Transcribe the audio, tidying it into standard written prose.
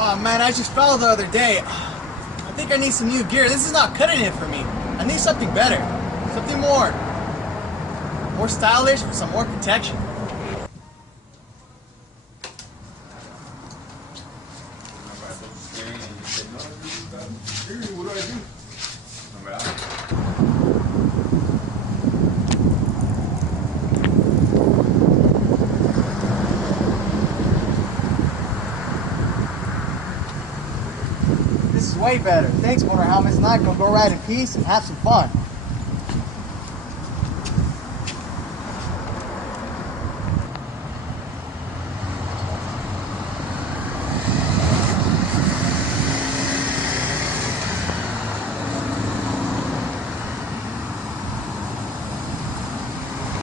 Oh man, I just fell the other day. I think I need some new gear. This is not cutting it for me. I need something better. Something more stylish with some more protection. What do I do? This is way better. Thanks, Motorhelmets. Now I can go ride in peace and have some fun.